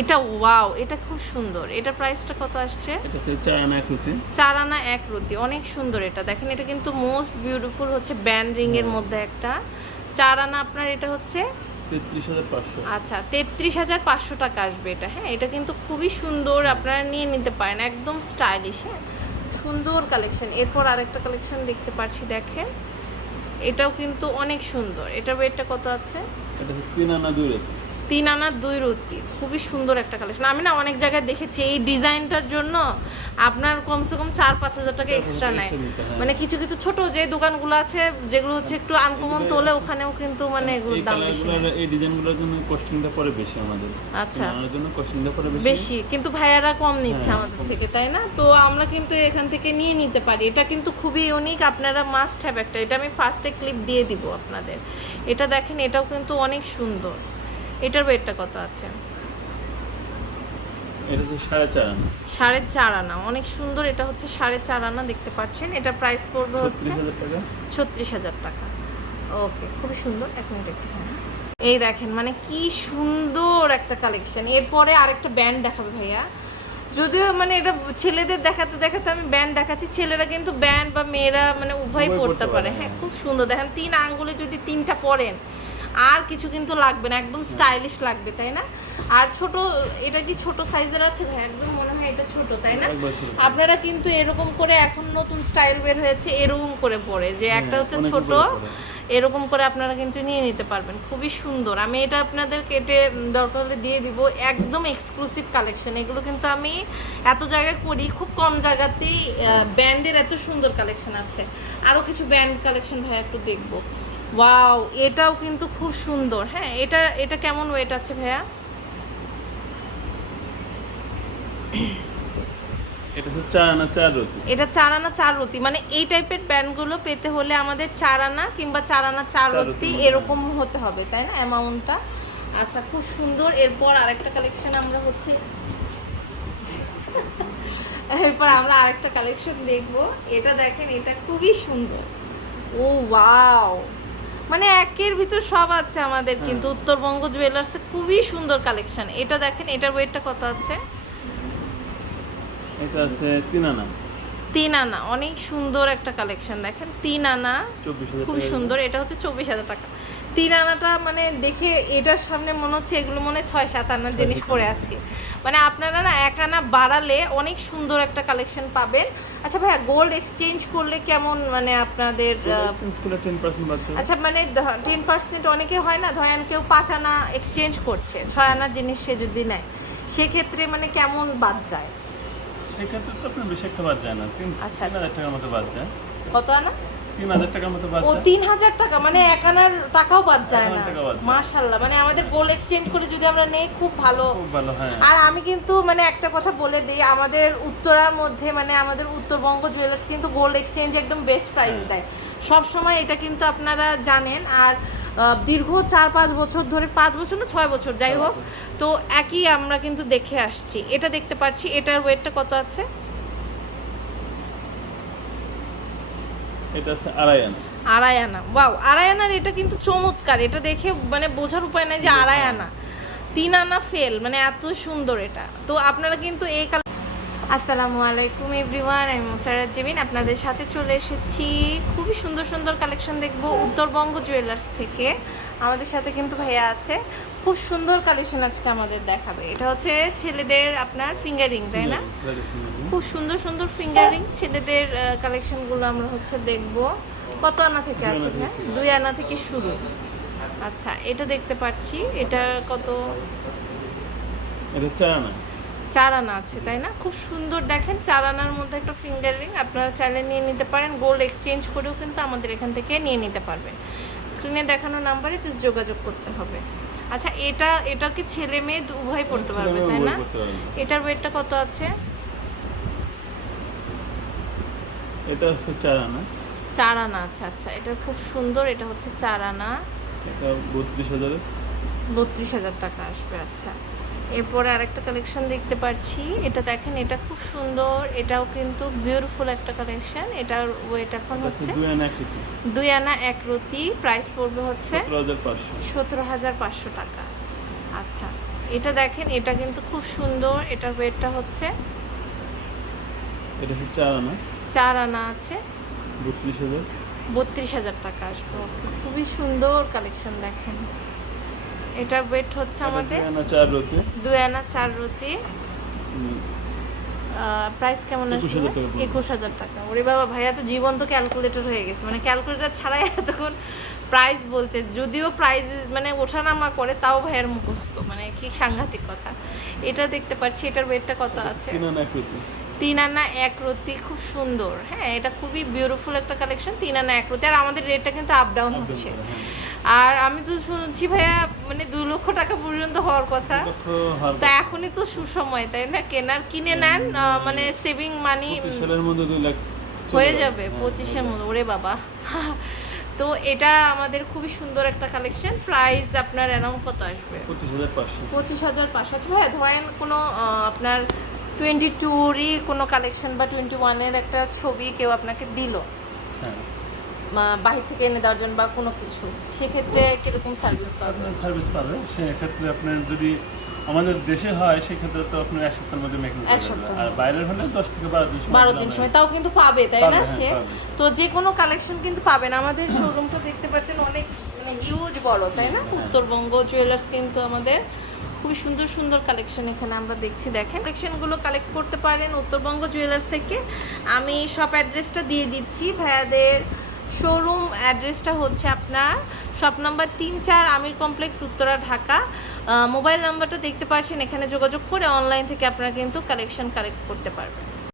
এটা ওয়াও এটা খুব সুন্দর। এটা প্রাইসটা কত আসছে? চার আনা এক রুটি। চার আনা এক রুটি অনেক সুন্দর এটা। দেখেন এটা কিন্তু মোস্ট বিউটিফুল হচ্ছে ব্যান্ড রিং এর মধ্যে একটা। চার আনা আপনার এটা হচ্ছে আচ্ছা তেত্রিশ হাজার পাঁচশো টাকা আসবে এটা। হ্যাঁ এটা কিন্তু খুবই সুন্দর আপনারা নিয়ে নিতে পারেন একদম স্টাইলিশ। হ্যাঁ সুন্দর কালেকশন। এরপর আরেকটা কালেকশন দেখতে পাচ্ছি দেখেন। এটাও কিন্তু অনেক সুন্দর। এটার ওয়েটটা কত আছে? এটা তিন আনা দুই রুটি। তিন আনার দুই রুটি। খুবই সুন্দর একটা কালেকশন আমি না অনেক জায়গায় দেখেছি এই ডিজাইনটার জন্য আপনার কমসে কম চার পাঁচ হাজার টাকা এক্সট্রা নেয়। হয়। মানে কিছু কিছু ছোট যে দোকানগুলো আছে যেগুলো হচ্ছে একটু আনকমন তোলে ওখানেও কিন্তু মানে এগুলোর দাম বেশি এই ডিজাইনগুলোর জন্য কস্টিংটা পরে বেশি আমাদের। আচ্ছা। বানানোর জন্য কস্টিংটা পরে বেশি। বেশি কিন্তু ভাইয়ারা কম নিচ্ছে হ্যাঁ, আমাদের থেকে তাই না? তো আমরা কিন্তু এখান থেকে নিয়ে নিতে পারি। এটা কিন্তু খুবই ইউনিক আপনারা মাস্ট হ্যাভ একটা। এটা আমি ফার্স্টে ক্লিপ দিয়ে দিব আপনাদের। এটা দেখেন এটাও কিন্তু অনেক সুন্দর। এটার ওয়েটটা কত আছে? এটা সাড়ে চার আনা। সাড়ে চার আনা। অনেক সুন্দর। এটা হচ্ছে সাড়ে চার আনা দেখতে পাচ্ছেন। এটা প্রাইস পড়বে হচ্ছে ছত্রিশ হাজার টাকা। ওকে খুবই সুন্দর। এক মিনিট একটু হ্যাঁ। এই দেখেন মানে কি সুন্দর একটা কালেকশন এরপরে আরেকটা ব্যান্ড দেখাবে ভাইয়া। যদিও মানে এটা ছেলেদের দেখাতে দেখাতে আমি ব্যান্ড দেখাচ্ছি ছেলেরা কিন্তু ব্যান্ড বা মেয়েরা মানে উভয় পড়তে পারে, হ্যাঁ হ্যাঁ। খুব সুন্দর। দেখেন তিন আঙ্গুলে যদি তিনটা পরেন আর কিছু কিন্তু লাগবে না একদম স্টাইলিশ লাগবে তাই না? আর ছোট এটা কি ছোট সাইজের আছে ভাই? একদম মনে হয় এটা ছোট তাই না? আপনারা কিন্তু এরকম করে এখন নতুন স্টাইল বের হয়েছে এরকম করে পরে যে একটা হ্যাঁ, হচ্ছে অনেক ছোট এরকম করে আপনারা কিন্তু নিয়ে নিতে পারবেন খুবই সুন্দর। আমি এটা আপনাদের কেটে দরকার হলে দিয়ে দিব একদম এক্সক্লুসিভ কালেকশন এগুলো কিন্তু আমি এত জায়গায় করি খুব কম জায়গাতেই ব্যান্ডের এত সুন্দর কালেকশন আছে। আরও কিছু ব্যান্ড কালেকশন ভাই একটু দেখব। ওয়াও এটাও কিন্তু খুব সুন্দর। হ্যাঁ এটা এটা কেমন ওয়েট আছে ভাইয়া? এটা হচ্ছে চার আনা চার রুটি। এটা চার আনা চার রুটি। মানে এই টাইপের প্যান্টগুলো পেতে হলে আমাদের চার আনা কিংবা চার আনা চার রুটি এরকম হতে হবে তাই না? অ্যামাউন্টটা আচ্ছা খুব সুন্দর। এরপর আরেকটা কালেকশন আমরা হচ্ছে এরপর আমরা আরেকটা কালেকশন দেখব। এটা দেখেন এটা খুবই সুন্দর। ও ওয়াও মানে একের ভিতর সব আছে আমাদের হ্যাঁ। কিন্তু উত্তরবঙ্গ জুয়েলার্সে খুবই সুন্দর কালেকশন এটা দেখেন এটার ওয়েটটা কত আছে? এটা আছে তিন আনা। তিন আনা অনেক সুন্দর একটা কালেকশন দেখেন তিন আনা। খুব সুন্দর এটা হচ্ছে চব্বিশ হাজার টাকা। তিন আনাটা মানে দেখে এটার সামনে মনে হচ্ছে এগুলো মনে হয় ছয় সাত আনার জিনিস পরে আছি। মানে আপনারা না এক আনা বাড়ালে অনেক সুন্দর একটা কালেকশন পাবেন। আচ্ছা ভাইয়া গোল্ড এক্সচেঞ্জ করলে কেমন মানে আপনাদের। আচ্ছা মানে টেন পার্সেন্ট অনেকে হয় না ধরেন কেউ পাঁচ আনা এক্সচেঞ্জ করছে ছয় আনার জিনিস সে যদি নেয় সেক্ষেত্রে মানে কেমন বাদ যায়? সেক্ষেত্রে তো আপনার বেশি একটা বাদ যায় না আচ্ছা, তিন হাজার টাকার মতো বাদ যায়। কত আনা? তিন হাজার টাকার মতো বাদ ও তিন হাজার টাকা মানে এক আনার টাকাও বাদ যায় না। মাশাল্লাহ মানে আমাদের গোল্ড এক্সচেঞ্জ করে যদি আমরা নেই খুব ভালো। ভালো হ্যাঁ। আর আমি কিন্তু মানে একটা কথা বলে দিই আমাদের উত্তরার মধ্যে মানে আমাদের উত্তরবঙ্গ জুয়েলার্স কিন্তু গোল্ড এক্সচেঞ্জ একদম বেস্ট প্রাইস হ্যাঁ। দেয়। সব সময় এটা কিন্তু আপনারা জানেন আর দীর্ঘ চার পাঁচ বছর ধরে পাঁচ বছর না ছয় বছর যাই হোক তো একই আমরা কিন্তু দেখে আসছি। এটা দেখতে পাচ্ছি এটার ওয়েটটা কত আছে? এটা আছে আড়াই আনা আড়াই আনা ওয়াও আড়াই আনার এটা কিন্তু চমৎকার এটা দেখে মানে বোঝার উপায় নাই যে আড়াই আনা তিন আনা ফেল মানে এত সুন্দর এটা। তো আপনারা কিন্তু এই কাল আসসালামু আলাইকুম এভরিওয়ান আমি মুসারাত জেবিন আপনাদের সাথে চলে এসেছি। খুবই সুন্দর সুন্দর কালেকশন দেখব উত্তরবঙ্গ জুয়েলার্স থেকে। আমাদের সাথে কিন্তু ভাইয়া আছে। খুব সুন্দর কালেকশন আজকে আমাদের দেখাবে। এটা হচ্ছে ছেলেদের আপনার ফিঙ্গারিং তাই না? খুব সুন্দর সুন্দর ফিঙ্গারিং ছেলেদের কালেকশনগুলো আমরা হচ্ছে দেখব। কত আনা থেকে আছে ভাইয়া? দুই আনা থেকে শুরু। আচ্ছা এটা দেখতে পাচ্ছি। এটা কত? এটা চার আনা। চার আনা আছে তাই না? খুব সুন্দর দেখেন চার আনার মধ্যে একটা ফিঙ্গার রিং আপনারা চাইলে নিয়ে নিতে পারেন। গোল্ড এক্সচেঞ্জ করেও কিন্তু আমাদের এখান থেকে নিয়ে নিতে পারবেন। স্ক্রিনে দেখানো নাম্বারে জাস্ট যোগাযোগ করতে হবে। আচ্ছা এটা এটা কি ছেলে মেয়ে উভয় পড়তে পারবে তাই না? এটার ওয়েটটা কত আছে? এটা হচ্ছে চার আনা। চার আনা আচ্ছা আচ্ছা এটা খুব সুন্দর এটা হচ্ছে চার আনা। এটা বত্রিশ হাজার বত্রিশ হাজার টাকা আসবে আচ্ছা। এরপরে আরেকটা কালেকশন দেখতে পাচ্ছি। এটা দেখেন এটা খুব সুন্দর এটাও কিন্তু বিউটিফুল একটা কালেকশন এটার ওয়েট এখন হচ্ছে দুই আনা এক রতি প্রাইস পড়বে হচ্ছে সতেরো হাজার পাঁচশো। সতেরো হাজার পাঁচশো টাকা। আচ্ছা এটা দেখেন এটা কিন্তু খুব সুন্দর এটার ওয়েটটা হচ্ছে এটা চার আনা। চার আনা আছে। বত্রিশ হাজার। বত্রিশ হাজার টাকা আসবে। খুবই সুন্দর কালেকশন দেখেন। এটার ওয়েট হচ্ছে আমাদের দুই আনা চার রুটি। প্রাইস কেমন 21,000 আসবে টাকা। একুশ হাজার টাকা। ওরে বাবা ভাইয়া তো জীবন্ত ক্যালকুলেটর হয়ে গেছে। মানে ক্যালকুলেটর ছাড়াই এতক্ষণ প্রাইস বলছে। যদিও প্রাইস মানে ওঠানামা করে তাও ভাইয়ের মুখস্থ। মানে কি সাংঘাতিক কথা। এটা দেখতে পাচ্ছি এটার ওয়েটটা কত আছে? তিন আনা এক রোতে খুব সুন্দর। হ্যাঁ এটা খুবই বিউটিফুল একটা কালেকশন তিন আনা এক রতি আর আমাদের রেটটা কিন্তু আপ ডাউন হচ্ছে। আর আমি তো শুনছি ভাইয়া মানে দু লক্ষ টাকা পর্যন্ত হওয়ার কথা। তা এখনই তো সুসময় তাই না? কেনার কিনে নেন মানে সেভিং মানি হয়ে যাবে। হ্যাঁ, পঁচিশের মতো ওরে বাবা। তো এটা আমাদের খুবই সুন্দর একটা কালেকশন প্রাইস আপনার অ্যারাউন্ড কত আসবে? পঁচিশ হাজার পাঁচশো। হাজার আচ্ছা ভাইয়া ধরেন কোনো আপনার টোয়েন্টি টুরই কোনো কালেকশন বা টোয়েন্টি ওয়ানের একটা ছবি কেউ আপনাকে দিল? হ্যাঁ। বাহির থেকে এনে দেওয়ার জন্য বা কোনো কিছু সেক্ষেত্রে কীরকম সার্ভিস পাবে? সার্ভিস পাবে। সেক্ষেত্রে আপনার যদি আমাদের দেশে হয় সেক্ষেত্রে তো আপনার এক সপ্তাহের মধ্যে মেকিং। আর বাইরের হলে দশ থেকে বারো দিন বারো দিন সময় তাও কিন্তু পাবে তাই না হ্যাঁ, সে? তো যে কোনো কালেকশন কিন্তু পাবেন আমাদের শোরুমটা দেখতে পাচ্ছেন অনেক মানে হিউজ বড় তাই না? হ্যাঁ। উত্তরবঙ্গ জুয়েলার্স কিন্তু আমাদের খুবই সুন্দর সুন্দর কালেকশন এখানে আমরা দেখছি দেখেন। কালেকশনগুলো কালেক্ট করতে পারেন উত্তরবঙ্গ জুয়েলার্স থেকে। আমি সব অ্যাড্রেসটা দিয়ে দিচ্ছি ভাইয়াদের শোরুম অ্যাড্রেসটা হচ্ছে আপনার শপ নাম্বার তিন চার আমির কমপ্লেক্স উত্তরা, ঢাকা। মোবাইল নাম্বারটা দেখতে পাচ্ছেন এখানে যোগাযোগ করে অনলাইন থেকে আপনারা কিন্তু কালেকশন কালেক্ট করতে পারবেন।